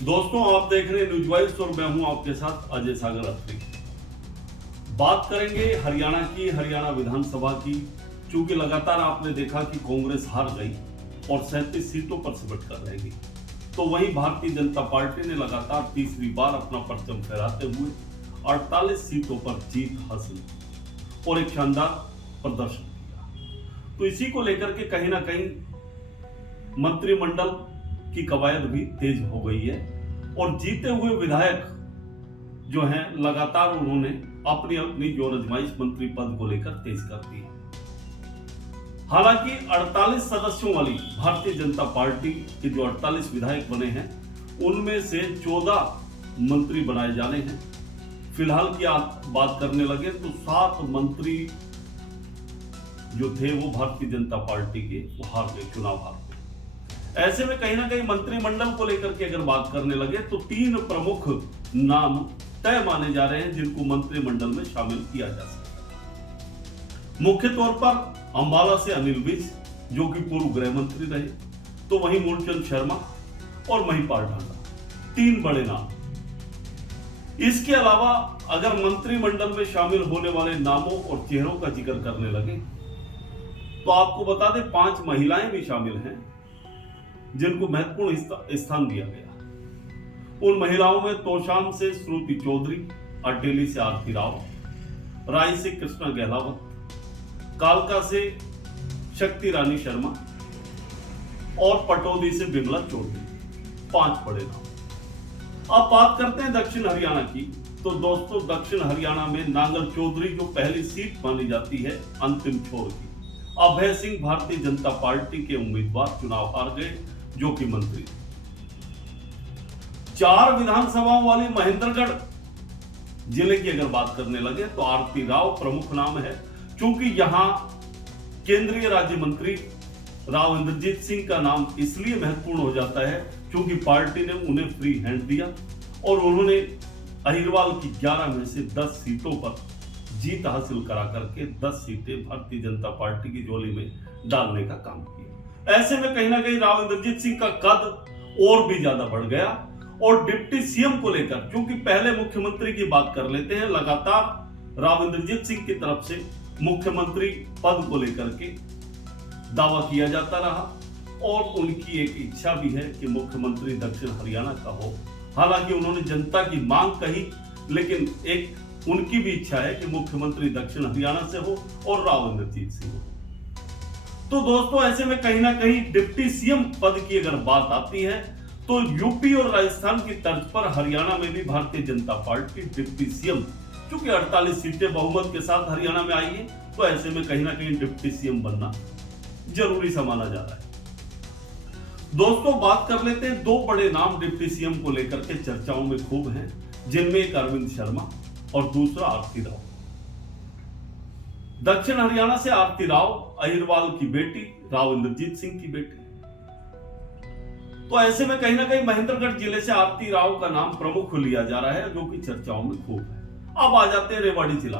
दोस्तों, आप देख रहे हैं न्यूज वाइब्स और मैं हूं आपके साथ अजय सागर अत्री। बात करेंगे हरियाणा की, हरियाणा विधानसभा की। चूंकि लगातार आपने देखा कि कांग्रेस हार गई और 37 सीटों पर सिमट कर रह गई, तो वहीं भारतीय जनता पार्टी ने लगातार तीसरी बार अपना परचम फहराते हुए 48 सीटों पर जीत हासिल की और एक शानदार प्रदर्शन किया। तो इसी को लेकर के कहीं ना कहीं मंत्रिमंडल की कवायद भी तेज हो गई है और जीते हुए विधायक जो हैं लगातार उन्होंने अपनी अपनी जोर आजमाइश मंत्री पद को लेकर तेज कर दी है। हालांकि 48 सदस्यों वाली भारतीय जनता पार्टी के जो 48 विधायक बने हैं, उनमें से 14 मंत्री बनाए जाने हैं। फिलहाल की आप बात करने लगे तो 7 मंत्री जो थे वो भारतीय जनता पार्टी के हार गए, चुनाव हार गए। ऐसे में कहीं ना कहीं मंत्रिमंडल को लेकर के अगर बात करने लगे तो 3 प्रमुख नाम तय माने जा रहे हैं जिनको मंत्रिमंडल में शामिल किया जा सकता है। मुख्य तौर पर अंबाला से अनिल विज, जो कि पूर्व गृह मंत्री रहे, तो वहीं मूलचंद शर्मा और महिपाल ढांडा, 3 बड़े नाम। इसके अलावा अगर मंत्रिमंडल में शामिल होने वाले नामों और चेहरों का जिक्र करने लगे तो आपको बता दें 5 महिलाएं भी शामिल हैं जिनको महत्वपूर्ण स्थान दिया गया। उन महिलाओं में तोशाम से श्रुति चौधरी, अटेली से आरती राव, राय से कृष्णा गहलावत, कालका से शक्ति रानी शर्मा और पटौदी से बिमला चौधरी, 5 बड़े नाम। अब बात करते हैं दक्षिण हरियाणा की। तो दोस्तों, दक्षिण हरियाणा में नांगल चौधरी जो पहली सीट मानी जाती है अंतिम छोर की, अभय सिंह भारतीय जनता पार्टी के उम्मीदवार चुनाव हार गए, जो कि मंत्री। 4 विधानसभाओं वाली महेंद्रगढ़ जिले की अगर बात करने लगे तो आरती राव प्रमुख नाम है, क्योंकि यहां केंद्रीय राज्य मंत्री राव इंद्रजीत सिंह का नाम इसलिए महत्वपूर्ण हो जाता है क्योंकि पार्टी ने उन्हें फ्री हैंड दिया और उन्होंने अहिरवाल की 11 में से 10 सीटों पर जीत हासिल करा करके 10 सीटें भारतीय जनता पार्टी की झोली में डालने का काम किया। ऐसे में कहीं ना कहीं राव इंद्रजीत सिंह का कद और भी ज्यादा बढ़ गया और डिप्टी सीएम को लेकर, क्योंकि पहले मुख्यमंत्री की बात कर लेते हैं, लगातार राव इंद्रजीत सिंह की तरफ से मुख्यमंत्री पद को लेकर के दावा किया जाता रहा और उनकी एक इच्छा भी है कि मुख्यमंत्री दक्षिण हरियाणा का हो। हालांकि उन्होंने जनता की मांग कही, लेकिन एक उनकी भी इच्छा है कि मुख्यमंत्री दक्षिण हरियाणा से हो और राव इंद्रजीत सिंह हो। तो दोस्तों, ऐसे में कहीं ना कहीं डिप्टी सीएम पद की अगर बात आती है तो यूपी और राजस्थान की तर्ज पर हरियाणा में भी Bharatiya Janata party deputy CM, क्योंकि 48 सीटें बहुमत के साथ हरियाणा में आई है, तो ऐसे में कहीं ना कहीं डिप्टी सीएम बनना जरूरी सा माना जा रहा है। दोस्तों, बात कर लेते हैं 2 बड़े नाम डिप्टी सीएम को लेकर के चर्चाओं में खूब हैं, जिनमें एक अरविंद शर्मा और दूसरा आरती राव। दक्षिण हरियाणा से आरती राव अहिरवाल की बेटी, राव इंद्रजीत सिंह की बेटी। तो ऐसे में कहीं ना कहीं महेंद्रगढ़ जिले से आरती राव का नाम प्रमुख लिया जा रहा है, जो कि चर्चाओं में खूब है। अब आ जाते हैं रेवाड़ी जिला।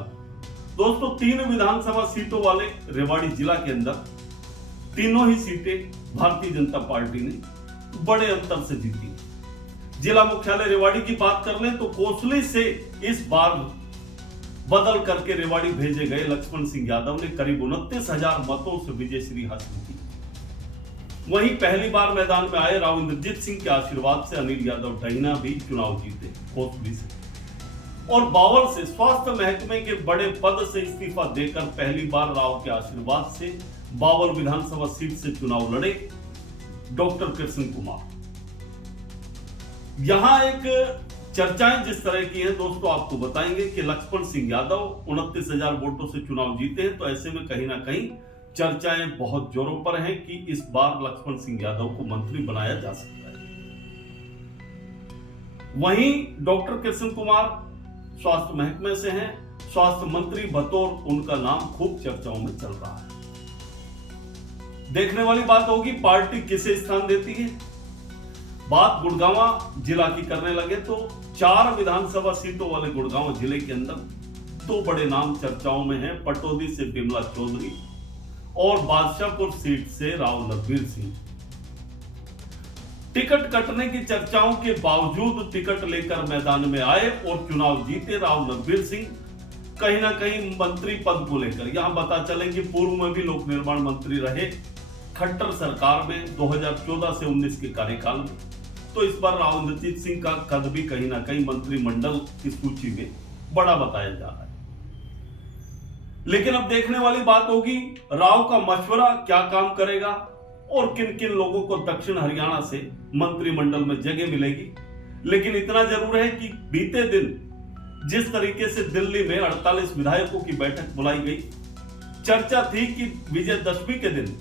दोस्तों, 3 विधानसभा सीटों वाले रेवाड़ी जिला के अंदर तीनों ही सीटें भारतीय जनता पार्टी ने बड़े अंतर से जीती। जिला मुख्यालय रेवाड़ी की बात कर लें तो कोसली से इस बार बदल करके रेवाड़ी भेजे गए लक्ष्मण सिंह यादव ने करीब 29,000 मतों से विजयश्री हासिल की। वहीं पहली बार मैदान में आए राव इंद्रजीत सिंह के आशीर्वाद से अनिल यादव डहीना भी चुनाव जीते कोसली से, और बावल से स्वास्थ्य महकमे के बड़े पद से इस्तीफा देकर पहली बार राव के आशीर्वाद से बावल विधानसभा सीट से चुनाव लड़े डॉक्टर कृष्ण कुमार। यहां एक चर्चाएं जिस तरह की है दोस्तों, आपको बताएंगे कि लक्ष्मण सिंह यादव 29,000 वोटों से चुनाव जीते हैं, तो ऐसे में कहीं ना कहीं चर्चाएं बहुत जोरों पर हैं कि इस बार लक्ष्मण सिंह यादव को मंत्री बनाया जा सकता है। वहीं डॉक्टर कृष्ण कुमार स्वास्थ्य महकमे से हैं, स्वास्थ्य मंत्री बतौर उनका नाम खूब चर्चाओं में चल रहा है। देखने वाली बात होगी पार्टी किसे स्थान देती है। बात गुड़गांव जिला की करने लगे तो 4 विधानसभा सीटों वाले गुड़गांव जिले के अंदर 2 बड़े नाम चर्चाओं में हैं, पटौदी से बिमला चौधरी और बादशाहपुर सीट से राव नरवीर सिंह। टिकट कटने की चर्चाओं के बावजूद टिकट लेकर मैदान में आए और चुनाव जीते राव नरबीर सिंह, कहीं ना कहीं मंत्री पद को लेकर। यहां बता चले कि पूर्व में भी लोक निर्माण मंत्री रहे खट्टर सरकार में 2014 से 19 के कार्यकाल में। तो इस बार राव इंद्रजीत सिंह का कद भी कहीं ना कहीं मंत्रिमंडल की सूची में बड़ा बताया जा रहा है। लेकिन अब देखने वाली बात होगी राव का मशवरा क्या काम करेगा और किन किन लोगों को दक्षिण हरियाणा से मंत्रिमंडल में जगह मिलेगी। लेकिन इतना जरूर है कि बीते दिन जिस तरीके से दिल्ली में 48 विधायकों की बैठक बुलाई गई, चर्चा थी कि विजयदशमी के दिन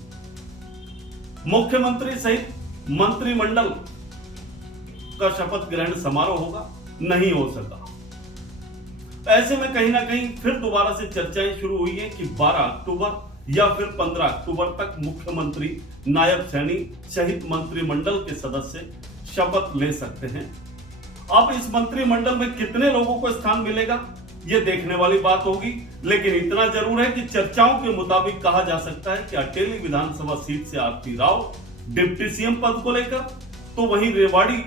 मुख्यमंत्री सहित मंत्रिमंडल का शपथ ग्रहण समारोह होगा, नहीं हो सका। ऐसे में कहीं ना कहीं फिर दोबारा से चर्चाएं शुरू हुई है कि 12 अक्टूबर या फिर 15 अक्टूबर तक मुख्यमंत्री, नायब सैनी सहित मंत्रिमंडल के सदस्य शपथ ले सकते हैं। अब इस मंत्रिमंडल में कितने लोगों को स्थान मिलेगा ये देखने वाली बात होगी। लेकिन इतना जरूर है कि चर्चाओं के मुताबिक कहा जा सकता है कि अटेली विधानसभा सीट से आरती राव डिप्टी सीएम पद को लेकर, तो वहीं रेवाड़ी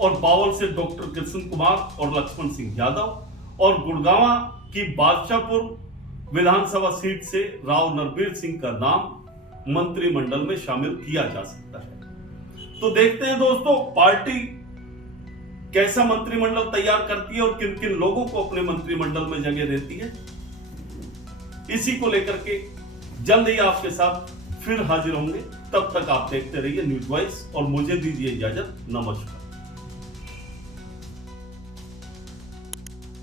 और बावल से डॉक्टर कृष्ण कुमार और लक्ष्मण सिंह यादव, और गुड़गांवा की बादशाहपुर विधानसभा सीट से राव नरबीर सिंह का नाम मंत्रिमंडल में शामिल किया जा सकता है। तो देखते हैं दोस्तों पार्टी कैसा मंत्रिमंडल तैयार करती है और किन किन लोगों को अपने मंत्रिमंडल में जगह देती है। इसी को लेकर के जल्द ही आपके साथ फिर हाजिर होंगे। तब तक आप देखते रहिए न्यूज वॉइस और मुझे दीजिए इजाजत। नमस्कार।